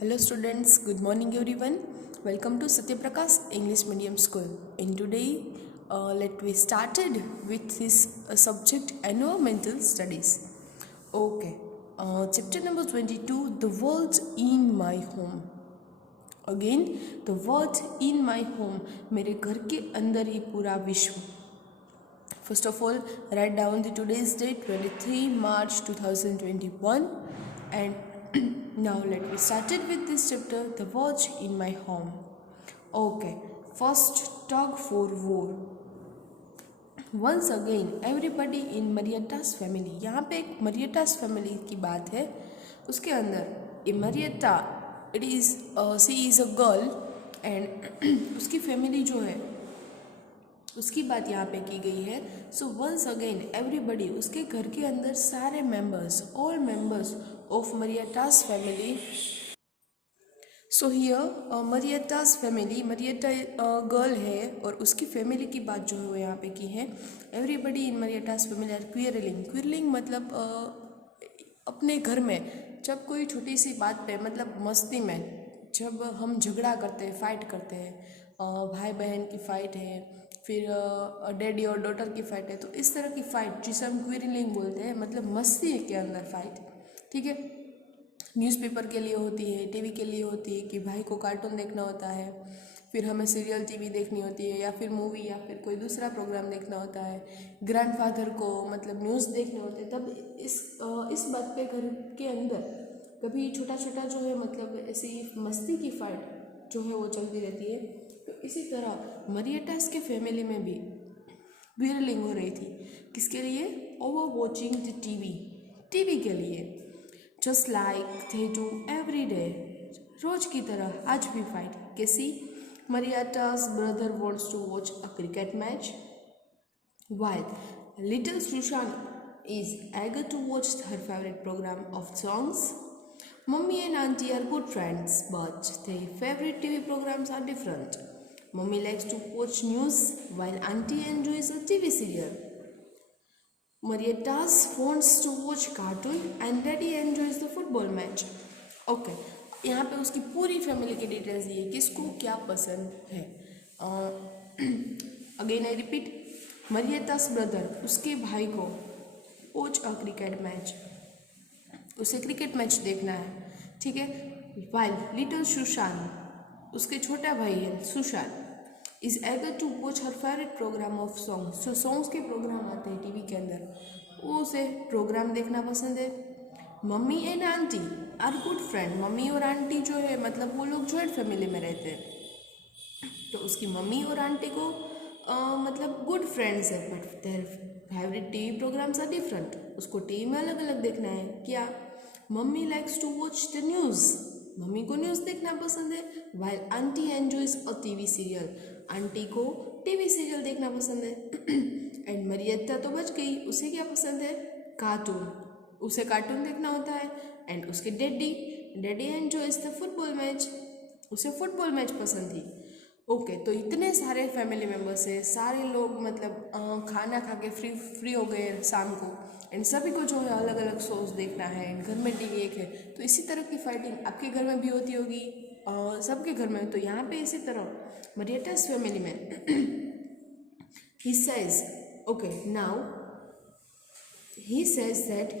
Hello students, good morning everyone. Welcome to Satyaprakash English Medium School. In today, let we started with this subject environmental studies. Okay, chapter number 22, the world in my home. Again, the world in my home, मेरे घर के अंदर ही पूरा विश्व. First of all, write down the today's date 23 March 2021 and now let me started with this chapter, the watch in my home. Okay, first tug for war. Once again everybody in Marietta's family. यहाँ पे एक Marietta's family की बात है. उसके अंदर ये Marietta, she is a girl and उसकी family जो है उसकी बात यहाँ पे की गई है. सो वंस अगेन एवरीबडी, उसके घर के अंदर सारे members, all members of Marietta's family. So here Marietta's family, Marietta girl है और उसकी फैमिली की बात जो है वो यहाँ पे की है. Everybody in Marietta's family are quarrelling. Quarrelling मतलब अपने घर में जब कोई छोटी सी बात पे, मतलब मस्ती में जब हम झगड़ा करते हैं, फाइट करते हैं, भाई बहन की फ़ाइट है, फिर डैडी और डॉटर की फ़ाइट है, तो इस तरह की फ़ाइट जिसे हम क्विरलिंग बोलते हैं, मतलब मस्ती के अंदर फ़ाइट. ठीक है. न्यूज़पेपर के लिए होती है, टीवी के लिए होती है कि भाई को कार्टून देखना होता है, फिर हमें सीरियल टीवी देखनी होती है, या फिर मूवी या फिर कोई दूसरा प्रोग्राम देखना होता है. ग्रैंडफादर को मतलब न्यूज़ देखने होते हैं. तब इस बात पे घर के अंदर कभी छोटा छोटा जो है मतलब ऐसी मस्ती की फाइट जो है वो चलती रहती है. तो इसी तरह मरियट्टास के फैमिली में भी क्विरलिंग हो रही थी. किसके लिए? ओवर वॉचिंग द टीवी के लिए. Just like they do every day, रोज की तरह आज भी फाइट. कैसी? Marietta's brother wants to watch a cricket match while little Sushan is eager to watch her favorite program of songs. Mummy and auntie are good friends, but their favorite TV programs are different. Mummy likes to watch news while auntie enjoys a TV serial. Marietta wants to watch cartoon and daddy enjoys the football match. Okay, यहाँ पे उसकी पूरी family की details दी है, किसको क्या पसंद है. अगेन आई रिपीट, मरियट्टास ब्रदर, उसके भाई को वॉच अ क्रिकेट मैच, उसे क्रिकेट मैच देखना है. ठीक है. वाइल लिटिल सुशान, उसके छोटा भाई है Sushan, is eager to watch her favourite programme of songs. जो सॉन्ग्स के प्रोग्राम आते हैं टीवी के अंदर, वो उसे प्रोग्राम देखना पसंद है. Mummy and auntie are good friend. Mummy और आंटी जो है मतलब वो लोग जॉइंट फैमिली में रहते हैं, तो उसकी मम्मी और आंटी को मतलब गुड फ्रेंड्स है, but their favourite TV programs are different. उसको टीवी में अलग अलग देखना है. क्या? Mummy likes to watch the news. Mummy को न्यूज़ देखना पसंद है. While auntie enjoys a TV serial. Auntie को टीवी सीरियल देखना पसंद है. एंड मरियट्टा तो बच गई, उसे क्या पसंद है? कार्टून. उसे कार्टून देखना होता है. एंड उसके daddy enjoys the football match. उसे फुटबॉल मैच पसंद थी. ओके, तो इतने सारे फैमिली मेम्बर्स है, सारे लोग मतलब खाना खा के फ्री हो गए शाम को, एंड सभी को जो है अलग अलग शोज देखना है, एंड घर में टीवी एक है. तो इसी तरह की फाइटिंग आपके घर में भी होती होगी, सबके घर में. तो यहाँ पे इसी तरह मरियट्टास फैमिली में he says, okay, now he says that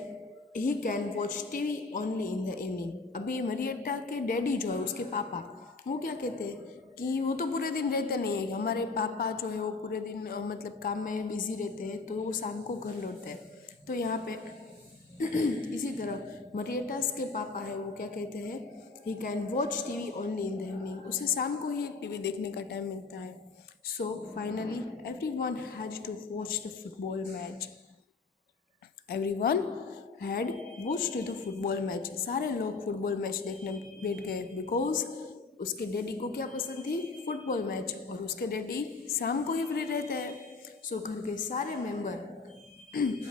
he can watch TV only in the evening. अभी मरियट्टा के डैडी जो है, उसके पापा, वो क्या कहते हैं कि वो तो पूरे दिन रहते नहीं है. हमारे पापा जो है वो पूरे दिन मतलब काम में बिजी रहते हैं, तो वो शाम को घर लौटते हैं. तो यहाँ पे इसी तरह मरियट्टास के पापा है, वो क्या कहते हैं? He can watch TV only in the evening. उसे शाम को ही एक टीवी देखने का टाइम मिलता है. So finally everyone had to watch the football match. Everyone had watch to the football match. सारे लोग फुटबॉल मैच देखने बैठ गए, बिकॉज उसके डैडी को क्या पसंद थी? Football match. और उसके डैडी शाम को ही फ्री रहते हैं. सो घर के सारे मेंबर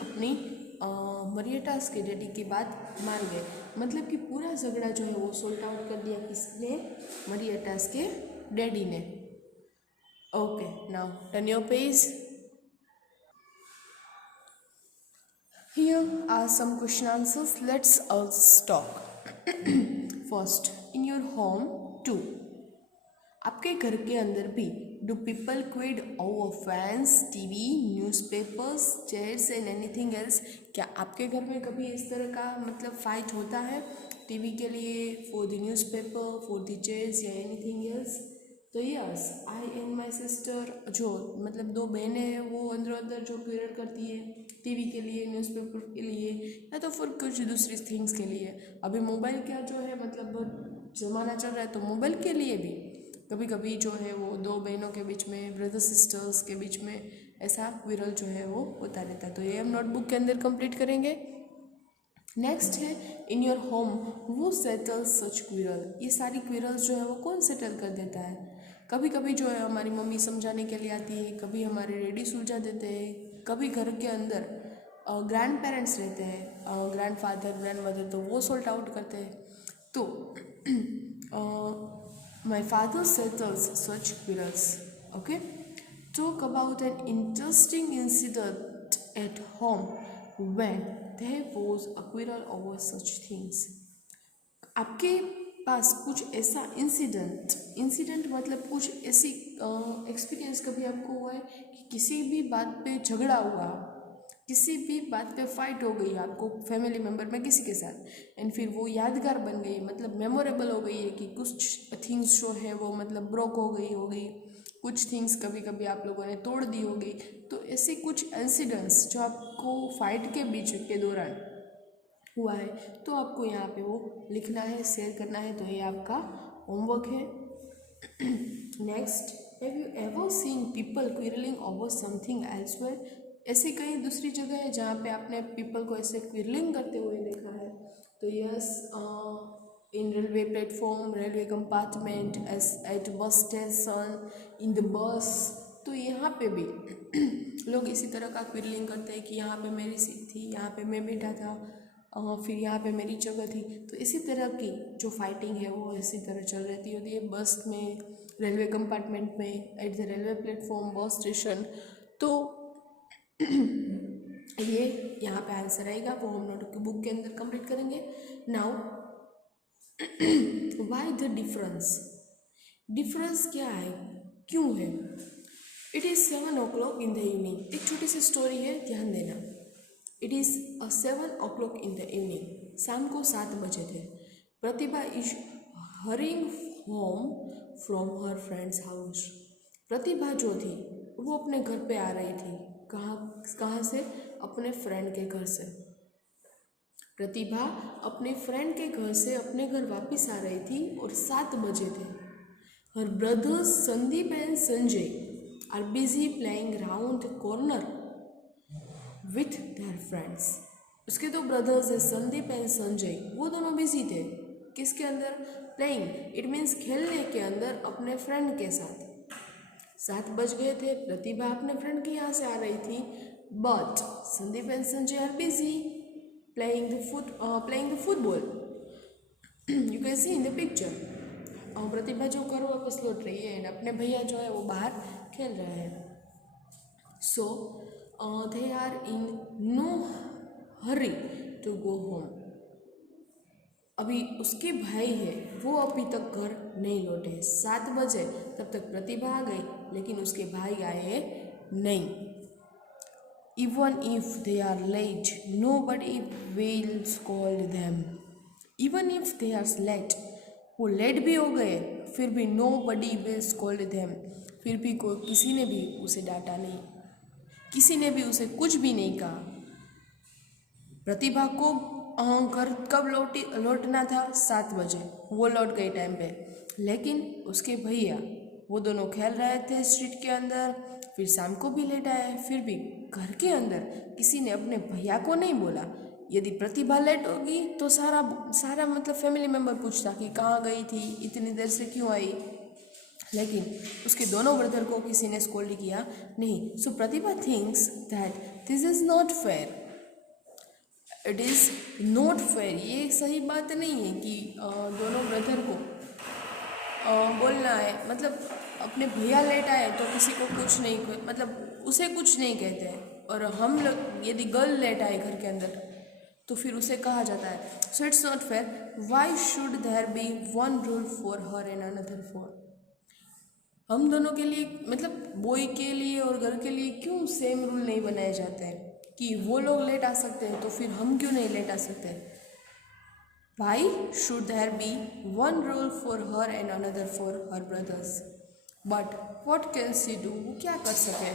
अपनी मरियट्टास के डैडी की बात मान गए. मतलब कि पूरा झगड़ा जो है वो सॉल्ट आउट कर दिया किसने? मरियट्टास के डैडी ने. Okay, now turn your page. Here are some question answers. Let's talk. First in your home too, आपके घर के अंदर भी do people quid over fans, TV, newspapers, chairs and anything else, क्या आपके घर में कभी इस तरह का मतलब फाइट होता है टीवी के लिए, for the newspaper, for the chairs या एनीथिंग एल्स? तो yes, I and my sister, जो मतलब दो बहनें हैं वो अंदर अंदर जो क्विरल करती है टीवी के लिए, न्यूज़पेपर के लिए या तो फिर कुछ दूसरी थिंग्स के लिए। अभी मोबाइल का जो है मतलब ज़माना चल रहा है तो मोबाइल के लिए भी कभी कभी जो है वो दो बहनों के बीच में, ब्रदर सिस्टर्स के बीच में ऐसा क्विरल जो है वो होता रहता है। तो ये हम नोटबुक के अंदर कंप्लीट करेंगे। नेक्स्ट है इन योर होम वो सेटल्स सच क्विरल, ये सारी क्विरल्स जो है वो कौन सेटल कर देता है? कभी कभी जो है हमारी मम्मी समझाने के लिए आती है, कभी हमारे डैडी सुलझा देते हैं, कभी घर के अंदर ग्रैंड पेरेंट्स रहते हैं, ग्रैंड फादर, ग्रैंड मदर, तो वो सॉल्ट आउट करते हैं। तो my father settles such quarrels. Okay, talk about an interesting incident at home when there was a quarrel over such things. आपके पास कुछ ऐसा इंसिडेंट मतलब कुछ ऐसी एक्सपीरियंस कभी आपको हुआ है कि किसी भी बात पे झगड़ा हुआ, किसी भी बात पे फाइट हो गई आपको फैमिली मेम्बर में किसी के साथ, एंड फिर वो यादगार बन गई, मतलब मेमोरेबल हो गई है कि कुछ थिंग्स जो है वो मतलब ब्रोक हो गई, कुछ थिंग्स कभी कभी आप लोगों ने तोड़ दी होगी। तो ऐसे कुछ इंसिडेंट्स जो आपको फाइट के बीच के दौरान हुआ है तो आपको यहाँ पे वो लिखना है, शेयर करना है। तो ये आपका होमवर्क है। Next, have you ever seen people quarrelling over something elsewhere? ऐसी कई दूसरी जगह है जहाँ पे आपने पीपल को ऐसे क्विरलिंग करते हुए देखा है? तो yes, in railway platform, railway compartment, at bus station, in the bus. तो यहाँ पे भी लोग इसी तरह का क्विरलिंग करते हैं कि यहाँ पे मेरी सीट थी, यहाँ पे मैं बैठा था, फिर यहाँ पे मेरी जगह थी। तो इसी तरह की जो फाइटिंग है वो इसी तरह चल रहती होती है बस में, रेलवे कंपार्टमेंट में, at the railway platform, bus station. तो ये यहाँ पे आंसर आएगा, वो हम नोट बुक के अंदर कंप्लीट करेंगे। नाउ वाई द डिफरेंस क्या है, क्यों है? It is 7 o'clock in the evening. एक छोटी सी स्टोरी है, ध्यान देना। It is 7 o'clock in the evening, शाम को 7 बजे थे। Pratibha is hurrying home from her friends house. Pratibha जो थी वो अपने घर पे आ रही थी, कहाँ से? अपने फ्रेंड के घर से। प्रतिभा अपने फ्रेंड के घर से अपने घर वापस आ रही थी और 7 बजे थे। Her brothers Sandeep and Sanjay are busy playing round the corner with their friends. उसके दो ब्रदर्स है संदीप एंड संजय, वो दोनों बिजी थे किसके अंदर? प्लेइंग, इट मीन्स खेलने के अंदर अपने फ्रेंड के साथ। 7 बज गए थे, प्रतिभा अपने फ्रेंड के यहाँ से आ रही थी, but Sandeep and Sanjay are busy playing the football. You can see in the picture. और प्रतिभा जो घर वापस लौट रही है, अपने भैया जो है वो बाहर खेल रहे हैं। So they are in no hurry to go home. अभी उसके भाई है वो अभी तक घर नहीं लौटे। 7 बजे तब तक प्रतिभा आ गई, लेकिन उसके भाई आए नहीं। Even if they are late nobody will scold them. Even if they are late, वो लेट भी हो गए फिर भी नोबडी विल स्कॉल्ड देम, फिर भी कोई किसी ने भी उसे डांटा नहीं, किसी ने भी उसे कुछ भी नहीं कहा। प्रतिभा को घर कब लौटना था? 7 बजे, वो लौट गई टाइम पे। लेकिन उसके भैया वो दोनों खेल रहे थे स्ट्रीट के अंदर, फिर शाम को भी लेट आए, फिर भी घर के अंदर किसी ने अपने भैया को नहीं बोला। यदि प्रतिभा लेट होगी तो सारा मतलब फैमिली मेम्बर पूछता कि कहाँ गई थी, इतनी देर से क्यों आई, लेकिन उसके दोनों ब्रदर को किसी ने स्कोल्ड किया नहीं। So Pratibha thinks that this is not fair, it is not fair. ये सही बात नहीं है कि दोनों ब्रदर को बोलना है, मतलब अपने भैया लेट आए तो किसी को कुछ नहीं, मतलब उसे कुछ नहीं कहते हैं, और हम लोग यदि गर्ल लेट आए घर के अंदर तो फिर उसे कहा जाता है so it's not fair, why should there be one rule for her and another for. हम दोनों के लिए मतलब बॉय के लिए और गर्ल के लिए क्यों सेम रूल नहीं बनाए जाते हैं कि वो लोग लेट आ सकते हैं तो फिर हम क्यों नहीं लेट आ सकते। Why should there be one rule for her and another for her brothers, but what can she do, वो क्या कर सके।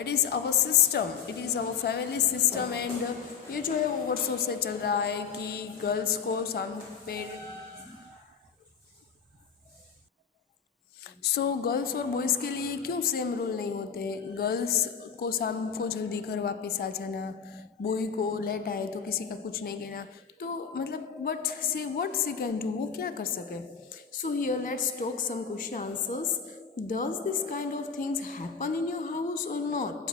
It is our system, it is our family system and ये जो है वो वर्षों से चल रहा है कि गर्ल्स को सामने पे गर्ल्स और बॉयज़ के लिए क्यों सेम रूल नहीं होते। गर्ल्स को शाम को जल्दी घर वापस आ जाना, बॉय को लेट आए तो किसी का कुछ नहीं कहना, तो मतलब वट सी कैन डू, वो क्या कर सके। So here let's talk some question answers. Does this kind of things happen in your house or not,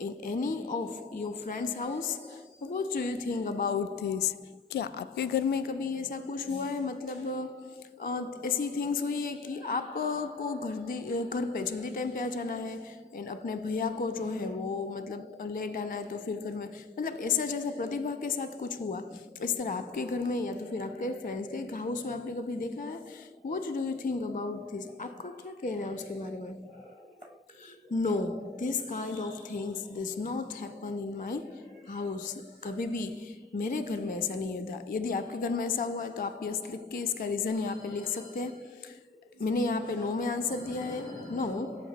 in any of your friends house, what do you think about this. क्या आपके घर में कभी ऐसा कुछ हुआ है, मतलब ऐसी थिंग्स हुई है कि आपको घर पे जल्दी टाइम पे आ जाना है एंड अपने भैया को जो है वो मतलब लेट आना है, तो फिर घर में मतलब ऐसा जैसा प्रतिभा के साथ कुछ हुआ इस तरह आपके घर में या तो फिर आपके फ्रेंड्स के हाउस में आपने कभी देखा है। What do you think about this, आपको क्या कहना है उसके बारे में। No, this kind of things does not happen in my house, कभी भी मेरे घर में ऐसा नहीं होता। यदि आपके घर में ऐसा हुआ है तो आप यस लिख के इसका रीज़न यहाँ पे लिख सकते हैं। मैंने यहाँ पे नो में आंसर दिया है। No,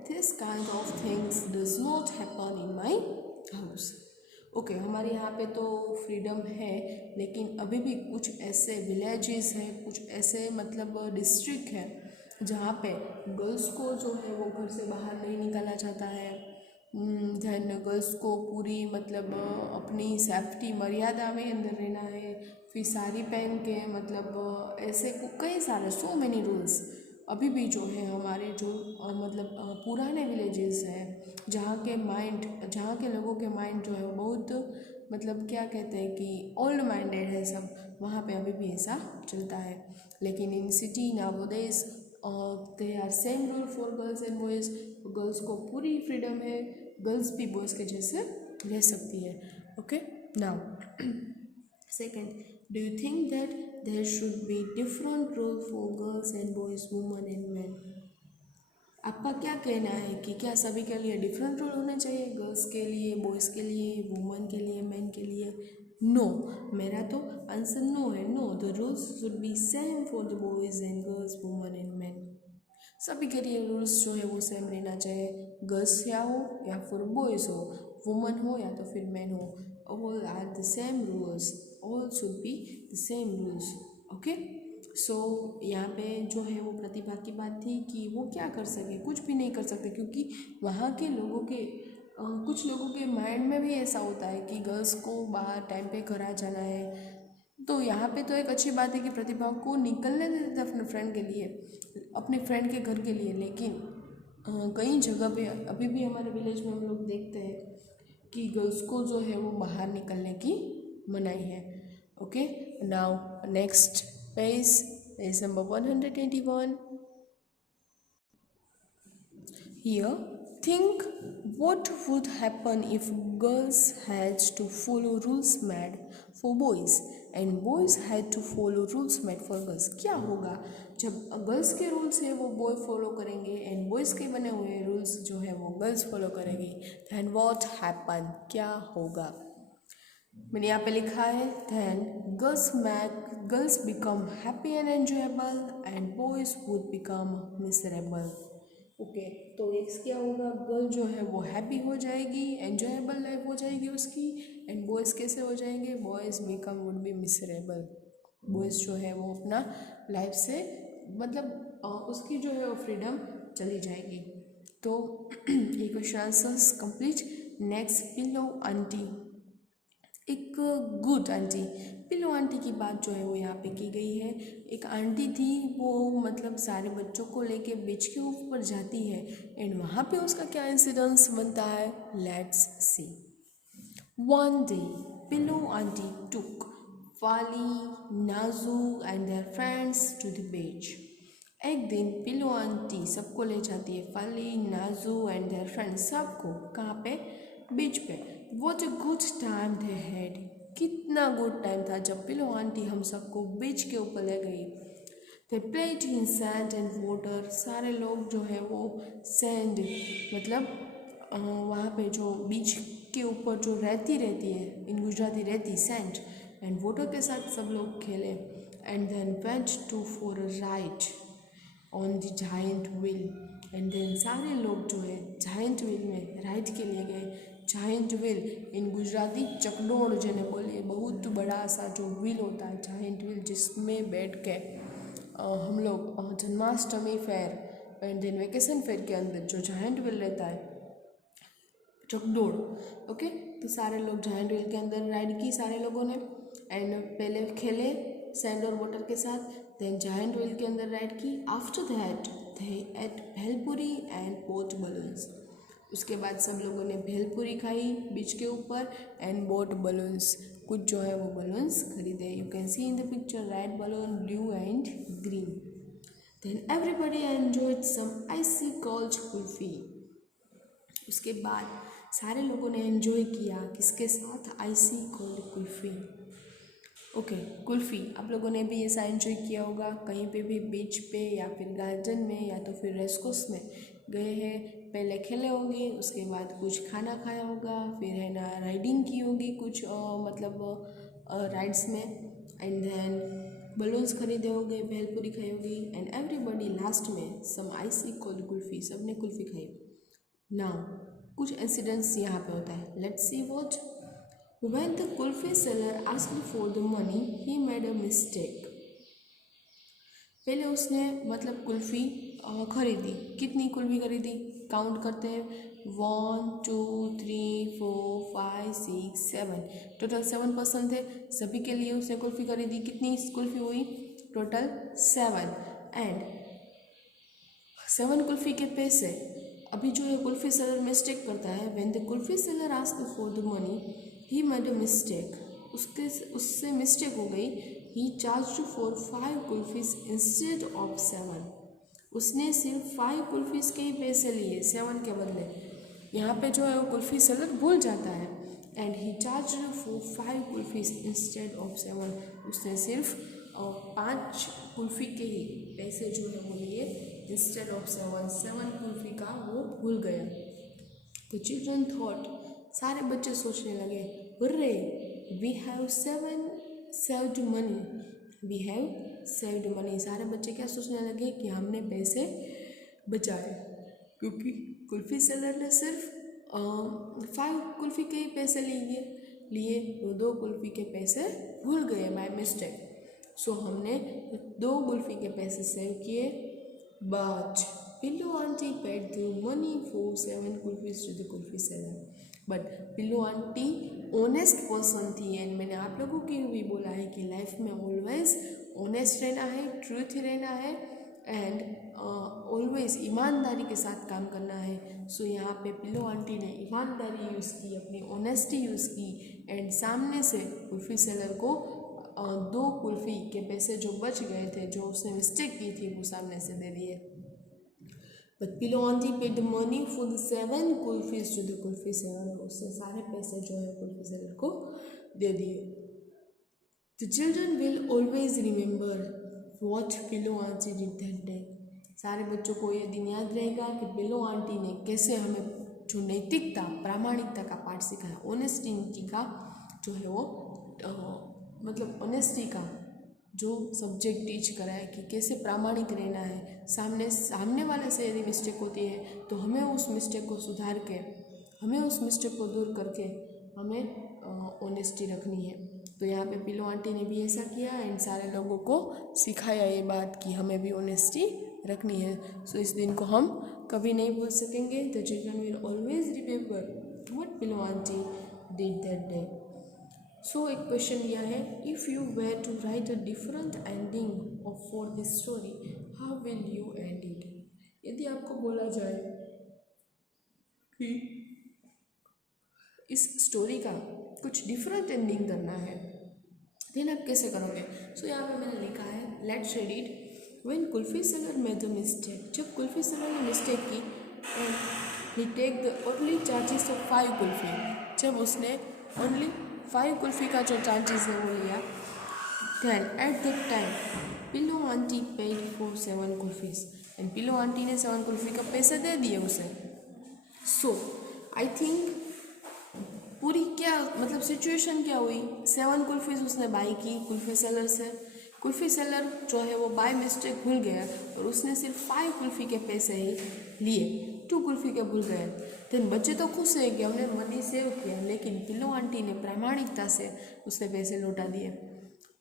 this kind of things does not happen in my house. Okay, हमारे यहाँ पे तो फ्रीडम है, लेकिन अभी भी कुछ ऐसे विलेजेस हैं, कुछ ऐसे मतलब डिस्ट्रिक्ट हैं जहाँ पे गर्ल्स को जो है वो घर से बाहर नहीं निकाला जाता है। दैन गर्ल्स को पूरी मतलब अपनी सेफ्टी मर्यादा में अंदर रहना है, फिर साड़ी पहन के मतलब ऐसे कई सारे सो मैनी रूल्स अभी भी जो है हमारे जो मतलब पुराने विलेजेस हैं जहाँ के लोगों के माइंड जो है वो बहुत मतलब क्या कहते हैं कि ओल्ड माइंडेड है सब, वहाँ पे अभी भी ऐसा चलता है। लेकिन in city nowadays they are same rule for girls and boys, girls को पूरी फ्रीडम है, गर्ल्स भी बॉयज़ के जैसे रह सकती है। Okay, now second, do you think that there should be different rule for girls and boys, women and man. आपका क्या कहना है कि क्या सभी के लिए डिफरेंट रूल होने चाहिए, गर्ल्स के लिए, बॉयज़ के लिए, वुमेन के लिए, मैन के लिए। नो, मेरा तो आंसर नो है। No, the rules should be same for the boys and girls, women and man. सभी के लिए रूल्स जो है वो सेम रहना चाहिए, गर्ल्स या हो या फिर बॉयज़ हो, वुमन हो या तो फिर मैन हो, all are the same rules, all should be the same rules. Okay, so यहाँ पे जो है वो प्रतिभा की बात थी कि वो क्या कर सके, कुछ भी नहीं कर सकते, क्योंकि वहाँ के लोगों के कुछ लोगों के माइंड में भी ऐसा होता है कि गर्ल्स को बाहर टाइम पे घर आ जाना है। तो यहाँ पे तो एक अच्छी बात है कि प्रतिभा को निकलने देते थे अपने फ्रेंड के लिए, अपने फ्रेंड के घर के लिए, लेकिन कई जगह पे अभी भी हमारे विलेज में हम लोग देखते हैं कि गर्ल्स को जो है वो बाहर निकलने की मनाही है। Okay, now next page number 121. Here, think what would happen if girls had to follow rules made for boys and boys had to follow rules made for girls. क्या होगा जब गर्ल्स के रूल्स है वो बॉय फॉलो करेंगे and boys के बने हुए रूल्स जो है वो गर्ल्स फॉलो करेंगी, then what happen, क्या होगा। मैंने यहाँ पे लिखा है then girls become happy and enjoyable and boys would become miserable. Okay, तो एक क्या होगा, गर्ल जो है वो हैप्पी हो जाएगी, एन्जॉयबल लाइफ हो जाएगी उसकी, एंड बॉयज़ कैसे हो जाएंगे, boys become would be miserable. Boys जो है वो अपना लाइफ से मतलब उसकी जो है वो फ्रीडम चली जाएगी। तो ये question answers complete. Next, pillow aunty, एक गुड आंटी, पिलो आंटी की बात जो है वो यहाँ पे की गई है। एक आंटी थी, वो मतलब सारे बच्चों को लेके बीच के ऊपर जाती है एंड वहाँ पे उसका क्या इंसिडेंस बनता है, let's see. One day Pillu aunty took Fali, Naju and their friends to the beach. एक दिन पिलो आंटी सबको ले जाती है, Fali, Naju and their friends सबको, कहाँ पे, बीच पे। What a good time they had, कितना गुड टाइम था जब पिलो आंटी हम सबको बीच के ऊपर ले गई। They played in sand and water, सारे लोग जो है वो सैंड मतलब वहाँ पे जो बीच के ऊपर जो रेती रहती है, इन गुजराती रेती, सैंड एंड वाटर के साथ सब लोग खेले। And then went to for a ride on the giant wheel, and then सारे लोग जो है जायंट व्हील में राइड के लिए गए। जायंट व्हील इन गुजराती चकडोड़ जिन्हें बोलिए, बहुत बड़ा सा जो व्हील होता है जायंट व्हील, जिसमें बैठ के हम लोग Janmashtami fair and then vacation fair के अंदर जो जायंट व्हील रहता है चकडोड़, ओके। तो सारे लोग जायंट व्हील के अंदर राइड की सारे लोगों ने, एंड पहले खेले सैंड और वाटर के साथ, देन जायंट व्हील के अंदर राइड की। After that they ate bhelpuri and bought balloons, उसके बाद सब लोगों ने भेलपुरी खाई बीच के ऊपर एंड बोट बलून्स, कुछ जो है वो बलून्स खरीदे। You can see in the picture red balloon, blue and green. Then everybody enjoyed some icy cold kulfi, उसके बाद सारे लोगों ने एंजॉय किया किसके साथ, icy cold kulfi, okay. Kulfi आप लोगों ने भी ऐसा एंजॉय किया होगा, कहीं पे भी बीच पे या फिर गार्डन में या तो फिर रेसकोर्स में गए हैं, पहले खेले होंगे, उसके बाद कुछ खाना खाया होगा, फिर है ना राइडिंग की होगी कुछ मतलब राइड्स में, एंड देन बलून्स खरीदे होंगे, भेलपुरी खाई होगी, एंड एवरीबडी लास्ट में सम आइसी कोल्ड कुल्फ़ी, सब ने कुल्फ़ी खाई। नाउ कुछ इंसिडेंट्स यहाँ पे होता है, let's see what. When the kulfi seller asked for the money he made a mistake, पहले उसने मतलब कुल्फ़ी खरीदी, कितनी कुल्फ़ी खरीदी काउंट करते हैं, 1 2 3 4 5 6 7, टोटल 7 पर्सन थे, सभी के लिए उसने कुल्फ़ी खरीदी। कितनी कुल्फ़ी हुई, टोटल 7, एंड 7 कुल्फ़ी के पैसे। अभी जो है कुल्फ़ी सेलर मिस्टेक करता है, when the kulfi seller asked for the money he made a mistake, उससे मिस्टेक हो गई। ही charged for 5 kulfis instead of 7, उसने सिर्फ 5 कुल्फ़ीज़ के ही पैसे लिए 7 के बदले। यहाँ पे जो है वो कुल्फ़ी सेलर भूल जाता है, and he charged for 5 kulfis instead of 7, उसने सिर्फ 5 कुल्फ़ी के ही पैसे जो है वो लिए इंस्टेड ऑफ 7 कुल्फ़ी का वो भूल गया। द चिल्ड्रन थॉट, सारे बच्चे सोचने लगे, hurray we have saved money, we have saved money, सारे बच्चे क्या सोचने लगे कि हमने पैसे बचाए, क्योंकि कुल्फ़ी सेलर ने सिर्फ 5 कुल्फ़ी के ही पैसे लिए वो 2 कुल्फ़ी के पैसे भूल गए बाय मिस्टेक। सो हमने 2 कुल्फ़ी के पैसे सेव किए, but Pillu aunty paid the money for 7 kulfis to the kulfi seller. But Pillu aunty honest person थी, एंड मैंने आप लोगों की भी बोला है कि लाइफ में ऑलवेज ऑनेस्ट रहना है, ट्रूथ रहना है, एंड ऑलवेज ईमानदारी के साथ काम करना है। सो यहाँ पे पिल्लू आंटी ने ईमानदारी यूज़ की, अपनी ऑनेस्टी यूज़ की, एंड सामने से कुल्फ़ी सेलर को 2 कुल्फ़ी के पैसे जो बच गए थे, जो उसने मिस्टेक की थी, वो सामने से दे दिए। But Pillu aunty paid the money for the 7 kulfis to the kulfi seller, उससे सारे पैसे जो है कुल्फ़ी सेलर को दे दिए। The children will always remember what Pillu aunty did that day, सारे बच्चों को ये दिन याद रहेगा कि पिल्लू आंटी ने कैसे हमें जो नैतिकता, प्रामाणिकता का पाठ सिखाया, ऑनेस्टी का जो है वो मतलब ऑनेस्टी का जो सब्जेक्ट टीच कराए कि कैसे प्रामाणिक रहना है। सामने वाले से यदि मिस्टेक होती है तो हमें उस मिस्टेक को सुधार के, हमें उस मिस्टेक को दूर करके हमें ऑनेस्टी रखनी है। तो यहाँ पे पिल्लू आंटी ने भी ऐसा किया, एंड सारे लोगों को सिखाया ये बात कि हमें भी ऑनेस्टी रखनी है। सो इस दिन को हम कभी नहीं भूल सकेंगे। The children will always remember what Pillu aunty did that day. So एक क्वेश्चन दिया है, if you were to write a different ending of for this story how will you end it. यदि आपको बोला जाए कि इस स्टोरी का कुछ डिफरेंट एंडिंग करना है, देन आप कैसे करोगे। सो यहाँ पे मैंने लिखा है, let's read it. When kulfi seller made the mistake, जब कुल्फी सेलर ने मिस्टेक की, and he take the only charges of 5 kulfi, जब उसने ओनली 5 कुल्फ़ी का जो चार्जेस है वो लिया। Then at that time Pillo aunty paid for 7 kulfis and Pillo aunty ने 7 कुल्फ़ी का पैसा दे दिए उसे। सो आई थिंक पूरी क्या मतलब सिचुएशन क्या हुई, 7 कुल्फ़ीज उसने बाई की कुल्फ़ी सेलर से। कुल्फ़ी सेलर जो है वो बाय मिस्टेक भूल गया और उसने सिर्फ 5 कुल्फ़ी के पैसे ही लिए, 2 कुल्फ़ी के भूल गए। देन बच्चे तो खुश है कि हमने मनी सेव किया, लेकिन पिल्लो आंटी ने प्रामाणिकता से उसने पैसे लौटा दिए।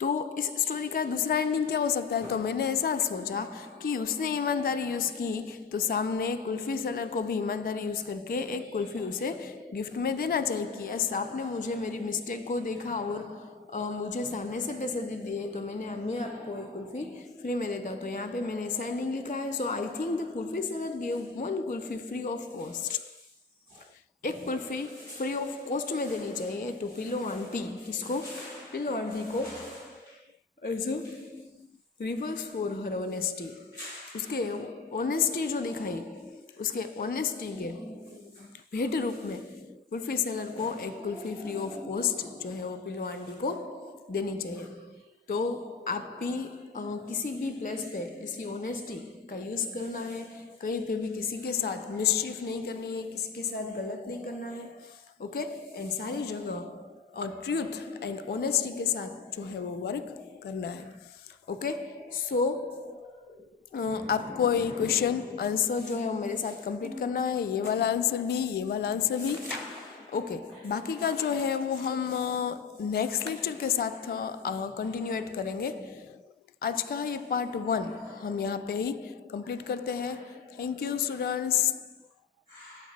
तो इस स्टोरी का दूसरा एंडिंग क्या हो सकता है, तो मैंने ऐसा सोचा कि उसने ईमानदारी यूज़ की तो सामने कुल्फ़ी सेलर को भी ईमानदारी यूज़ करके एक कुल्फ़ी उसे गिफ्ट में देना चाहिए कि यस आपने मुझे मेरी मिस्टेक को देखा और मुझे सामने से पैसे दे दिए तो मैं आपको एक कुल्फ़ी फ्री में देता हूँ। तो यहाँ पे मैंने ऐसा एंडिंग लिखा है। So I think the kulfi seller gave 1 kulfi free of cost. एक कुल्फ़ी फ्री ऑफ कॉस्ट में देनी चाहिए तो पिल्लो आंटी, किसको, पिल्लो आंटी को as a reverse for her honesty, उसके ऑनेस्टी जो दिखाई, उसके ऑनेस्टी के भेंट रूप में कुल्फ़ी सेलर को एक कुल्फ़ी फ्री ऑफ कॉस्ट जो है वो पिल्लो आंटी को देनी चाहिए। तो आप भी किसी भी प्लेस पे ऐसी ऑनेस्टी का यूज़ करना है, कहीं पे भी किसी के साथ मिसचीफ नहीं करनी है, किसी के साथ गलत नहीं करना है, ओके। एंड सारी जगह और ट्रूथ एंड ऑनेस्टी के साथ जो है वो वर्क करना है, ओके। सो आपको ये क्वेश्चन आंसर जो है वो मेरे साथ कंप्लीट करना है, ये वाला आंसर भी, ये वाला आंसर भी, ओके। बाकी का जो है वो हम नेक्स्ट लेक्चर के साथ कंटिन्यूएट करेंगे। आज का ये पार्ट 1 हम यहाँ पे ही कंप्लीट करते हैं। Thank you students.